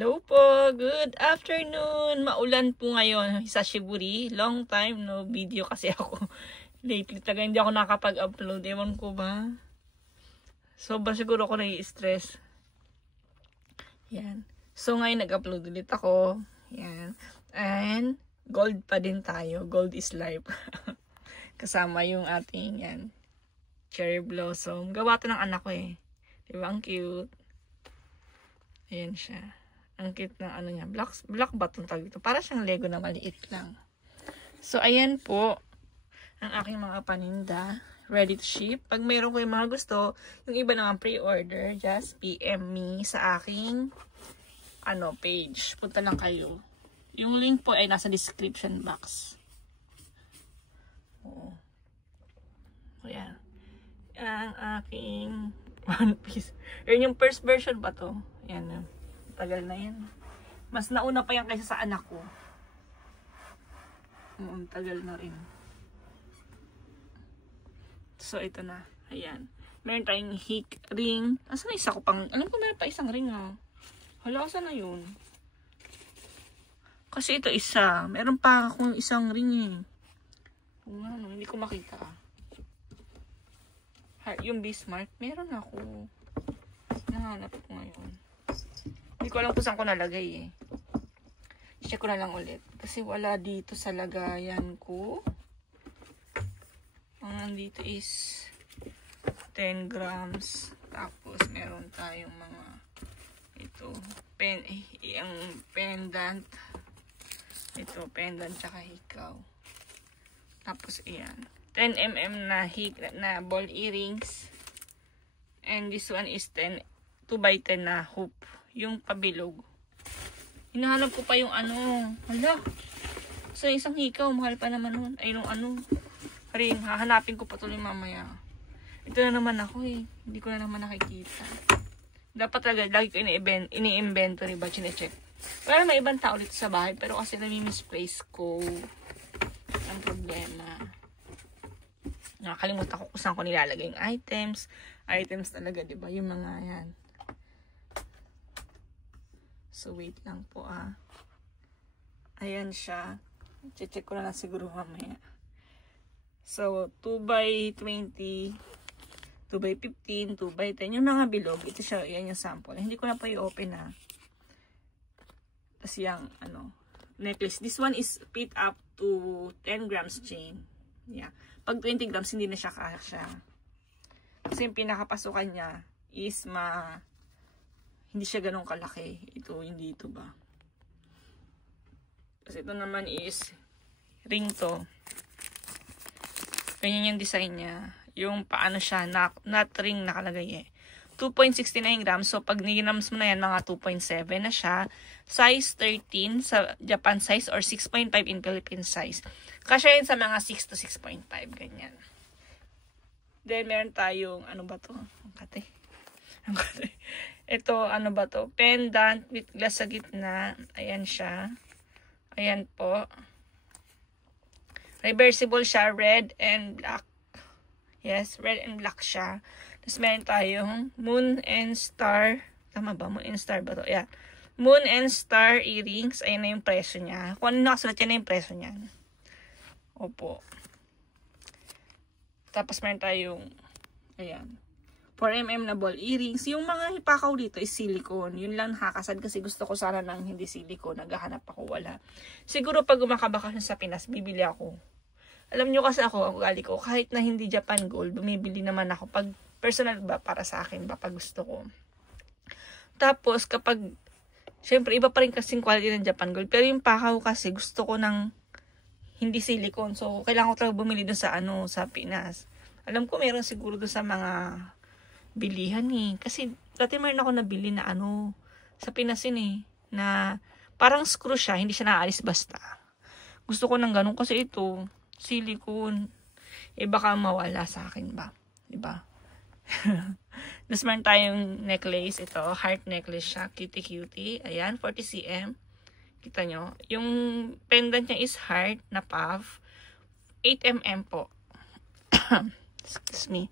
Hello po, good afternoon. Maulan po ngayon sa Shiburi. Long time no video kasi ako. Lately talaga hindi ako nakapag-upload. Ewan ko ba? Sobra siguro ako nai-stress. Yan. So ngayon nag-upload ulit ako. Yan. And gold pa din tayo. Gold is life. Kasama yung ating yan. Cherry blossom. Gawa to ng anak ko eh. Diba? Ang cute. Ayan siya. Ang cute ng ano niya. Black ba itong tawag ito? Para siyang Lego na maliit lang. So, ayan po. Ang aking mga paninda. Ready to ship. Pag mayroon ko yung mga gusto, yung iba naman pre-order, just PM me sa aking page. Punta lang kayo. Yung link po ay nasa description box. Oo. Ayan. Ang aking One Piece. Yun yung first version ba to? Yan. Tagal na yan. Mas nauna pa yan kaysa sa anak ko. Tagal na rin. So, ito na. Ayan. Meron tayong hick ring. Asan na isa ko pang... Alam ko meron pa isang ring ha. Hala, asan na yun? Kasi ito isa. Meron pa akong isang ring eh. Hindi ko makita ah. Yung Bismarck, meron ako. Nahanap ko ngayon. Hindi ko alam kung saan ko nalagay eh. Check ko na lang ulit. Kasi wala dito sa lagayan ko. Ang nandito is 10 grams. Tapos meron tayong mga ito. Ang pendant. Ito, pendant tsaka hikaw. Tapos iyan. 10mm na ball earrings. And this one is 2x10 na hoop. Yung pabilog. Hinahanap ko pa yung hala. So, isang hikaw. Mahal pa naman nun. Ay, ring. Hahanapin ko pa tuloy mamaya. Ito na naman ako eh. Hindi ko na naman nakikita. Dapat talaga, lagi ko ini-inventory ba? Chine-check. Wala may ibang tao dito sa bahay. Pero kasi nami-misplace ko. Ang problema. Nakakalimutan ko kung saan ko nilalagay yung items. Items talaga, diba? Yung mga yan. So, wait lang po ah. Ayan siya. Check ko na lang siguro mamaya. So, 2x20, 2x15, 2x10. Yung mga bilog, ito siya. Yan yung sample. Hindi ko na po i-open ah. Tapos yung, necklace. This one is fit up to 10 grams chain. Yeah. Pag 20 grams, hindi na siya kasya. Kasi yung pinakapasukan niya is hindi siya ganun kalaki. Ito, hindi ito ba? Kasi ito naman is ring to. Ganyan yung design niya. Yung paano siya, not ring nakalagay eh. 2.69 grams. So, pag ni-grams mo na yan, mga 2.7 na siya. Size 13 sa Japan size or 6.5 in Philippine size. Kasya yun sa mga 6 to 6.5. Ganyan. Then, meron tayong, ano ba to? Ang kate. Ito, ano ba to? Pendant with glass sa gitna. Ayan siya. Ayan po. Reversible siya. Red and black. Yes, red and black siya. Tapos meron tayong moon and star. Tama ba? Moon and star ba to? Yeah. Moon and star earrings. Ayan na yung presyo niya. Kung ano nakasulat, yan na yung presyo niya. Opo. Tapos meron tayong, ayan, 4mm na ball earrings. Yung mga hipakaw dito is silicone. Yun lang nakakasad kasi gusto ko sana ng hindi silicone. Naghahanap ako, wala. Siguro pag gumakabakasyon sa Pinas, bibili ako. Alam nyo kasi ako, ugali ko, kahit na hindi Japan gold, bumibili naman ako pag personal ba, para sa akin ba, pag gusto ko. Tapos, kapag, syempre, iba pa rin kasing quality ng Japan gold. Pero yung pakaw kasi, gusto ko ng hindi silicone. So, kailangan ko talaga bumili dun sa, sa Pinas. Alam ko, meron siguro dun sa mga bilihan eh. Kasi, dati meron ako nabili na sa Pinas yun eh. Na, parang screw siya, hindi siya naalis basta. Gusto ko ng ganun kasi ito, silicone. Baka mawala sa akin ba? Diba? Tapos meron tayong necklace. Ito, heart necklace siya. Cutie. Ayan, 40cm. Kita nyo. Yung pendant niya is heart na puff. 8mm po. Excuse me.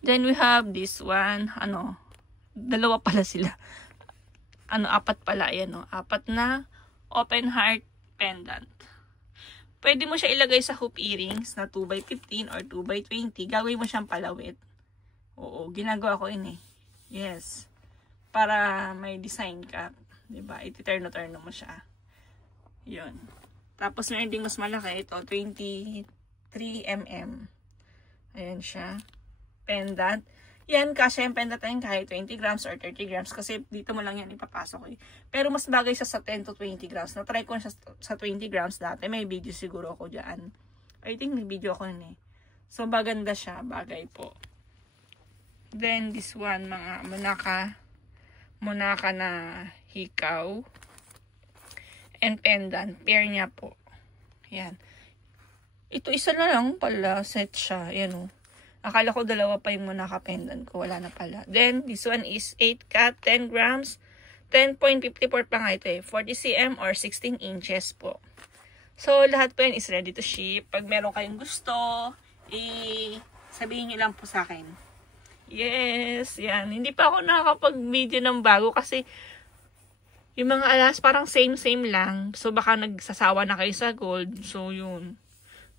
Then we have this one. Dalawa pala sila. apat pala, ayan o. 4 na open heart pendant. Pwede mo siya ilagay sa hoop earrings na 2x15 or 2x20. Gagawin mo siyang palawit. Oo, ginagawa ko yun eh. Yes. Para may design ka. Diba? Iti-turn-turn mo siya. Yun. Tapos meron ding mas malaki. Ito, 23mm. Ayan siya. Pendant. Yan, kasya yung pendant natin kahit 20 grams or 30 grams. Kasi dito mo lang yan ipapasok eh. Pero mas bagay siya sa 10 to 20 grams. Na-try ko siya sa 20 grams dati. May video siguro ako dyan. I think may video ako nun eh. So, maganda siya. Bagay po. Then, this one, mga Monaca na hikaw. And pendant. Pair niya po. Yan. Ito, isa na lang pala. Set siya. Yan o. Akala ko dalawa pa yung Monaca pendant ko. Wala na pala. Then, this one is 8 cat, 10 grams. 10.54 pa nga ito eh. 40 cm or 16 inches po. So, lahat po yan is ready to ship. Pag meron kayong gusto, sabihin nyo lang po sa akin. Yes, yan. Hindi pa ako nakakapag-video ng bago kasi yung mga alas parang same lang. So, baka nagsasawa na kayo sa gold. So, yun.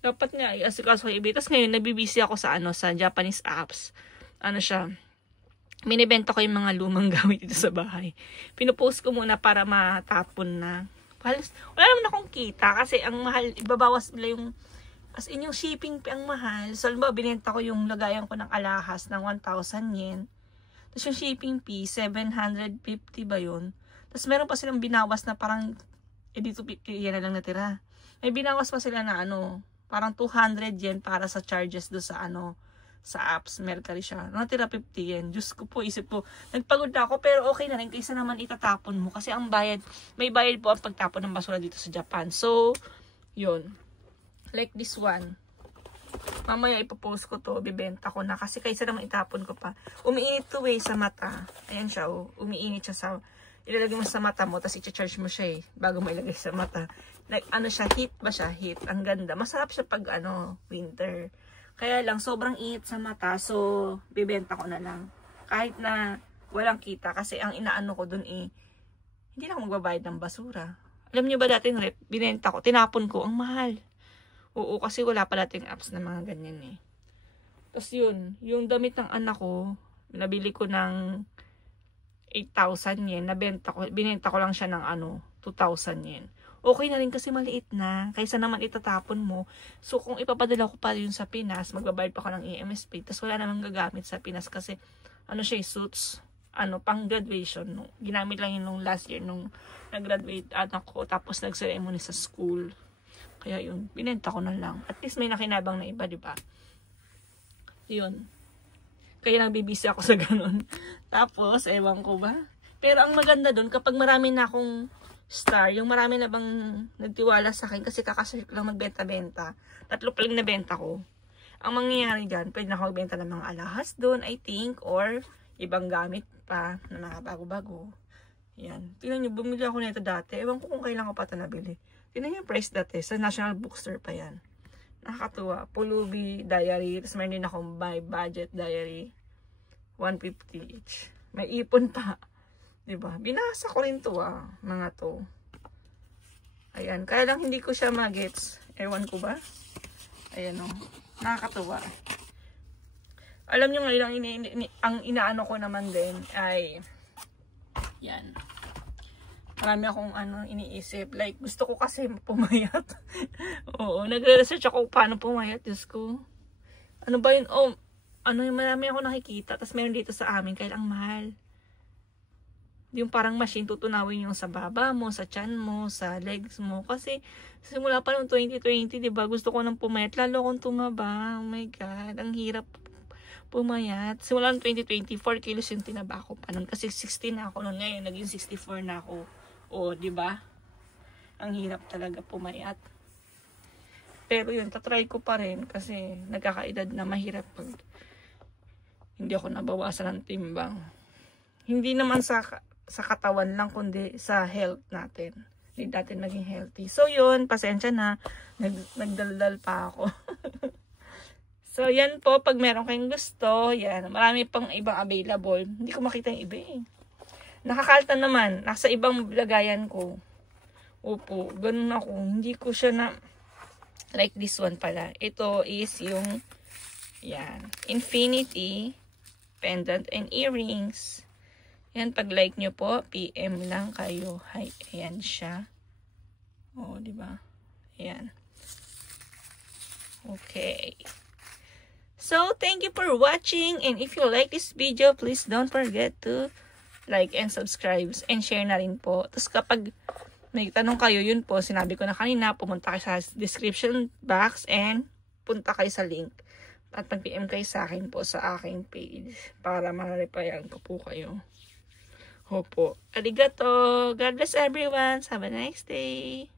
Dapat nga, i-asikaso kay eBay. Tapos ngayon, nabibisi ako sa Japanese apps. Siya, minibenta ko yung mga lumang gamit dito sa bahay. Pinupost ko muna para matapon na. Wala naman akong kita kasi ang mahal, ibabawas nila yung, as in yung shipping ang mahal. So, alam ba, binenta ko yung lagayan ko ng alahas ng 1,000 yen. Tapos yung shipping fee, 750 ba yun? Tapos meron pa silang binawas na parang, dito 50 yan na lang natira. May binawas pa sila na parang 200 yen para sa charges do sa sa apps, Mercari siya. Natira 50 yen. Diyos ko po, isip ko, nagpagod na ako, pero okay na rin, kaysa naman itatapon mo. Kasi ang bayad, may bayad po ang pagtapon ng basura dito sa Japan. So, yun. Like this one. Mamaya ipopost ko to, bibenta ko na. Kasi kaysa naman itapon ko pa. Umiinit to sa mata. Ayan siya, umiinit siya sa, ilalagay mo sa mata mo, tapos i-charge mo siya bago mo ilagay sa mata. Like, siya, heat ba siya? Heat. Ang ganda. Masarap siya pag, winter. Kaya lang, sobrang init sa mata. So, bibenta ko na lang. Kahit na walang kita. Kasi ang inaano ko dun hindi na ako magbabayad ng basura. Alam nyo ba dating rep, binenta ko, tinapon ko, ang mahal. Oo, kasi wala pa dating apps na mga ganyan eh. Tapos yun, yung damit ng anak ko, nabili ko ng 8,000 yen. Binenta ko lang siya ng 2,000 yen. Okay na rin kasi maliit na. Kaysa naman itatapon mo. So, kung ipapadala ko pa yun sa Pinas, magbabayad pa ako ng EMSP. Tapos wala namang gagamit sa Pinas kasi, siya, suits, pang graduation. No? Ginamit lang yun nung last year, nung nag-graduate anak ko. Tapos nag-ceremony sa school. Kaya yun, binenta ko na lang. At least may nakinabang na iba, diba? Yun. Kaya nagbibisi ako sa ganun. Tapos, ewan ko ba? Pero ang maganda dun, kapag marami na akong star, yung marami na bang nagtiwala sa akin kasi kakasarap lang magbenta-benta. 3 pa lang nabenta ko. Ang mangyayari dyan, pwede na ako magbenta ng mga alahas doon, I think, or ibang gamit pa na mga bago-bago. Yan. Tingnan nyo, bumili ako nito dati. Ewan ko kung kailan ko pa ito nabili. Tingnan nyo yung price dati. Sa National Bookstore pa yan. Nakakatuwa. Pulubi diary. Tapos mayroon din akong buy budget diary. 150 each. May ipon pa. Diba? Binasa ko rin to mga to. Ayan. Kaya lang hindi ko siya magets. Ewan ko ba? Ayan o. Nakakatuwa. Alam nyo ngayon, ang inaano ko naman din ay yan. Marami akong iniisip. Like, gusto ko kasi pumayat. Oo. Nagre-research ako paano pumayat. Diyos ko. Ano ba yun? Marami ako nakikita. Tapos meron dito sa amin. Kaya lang mahal. Yung parang machine, tutunawin yung sa baba mo, sa tiyan mo, sa legs mo. Kasi, simula pa noong 2020, diba, gusto ko nang pumayat. Lalo akong tumaba. Oh my God, ang hirap pumayat. Simula noong 2020, 4 kilos yung tinaba ko pa nun. Kasi 16 na ako noon. Ngayon, naging 64 na ako. O, diba? Ang hirap talaga pumayat. Pero yun, tatry ko pa rin. Kasi, nagkakaedad na mahirap pag hindi ako nabawasan ng timbang. Hindi naman sa katawan lang, kundi sa health natin. Hindi natin maging healthy. So, yun. Pasensya na. Nagdaldal pa ako. So, yan po. Pag meron kayong gusto, yan. Marami pang ibang available. Hindi ko makita yung iba eh. Nakakalta naman. Nasa ibang lagayan ko. Opo, ganun ako. Hindi ko siya na, like this one pala. Ito is yung, yan, infinity, pendant and earrings. Yan, pag like nyo po, PM lang kayo. Hi, ayan siya. O, diba? Ayan. Okay. So, thank you for watching. And if you like this video, please don't forget to like and subscribe. And share na rin po. Tapos kapag may tanong kayo, yun po, sinabi ko na kanina, pumunta kayo sa description box and punta kayo sa link. At mag-PM kayo sa akin po sa aking page para ma-replyan ko po kayo. Opo. Arigato. God bless everyone. Have a nice day.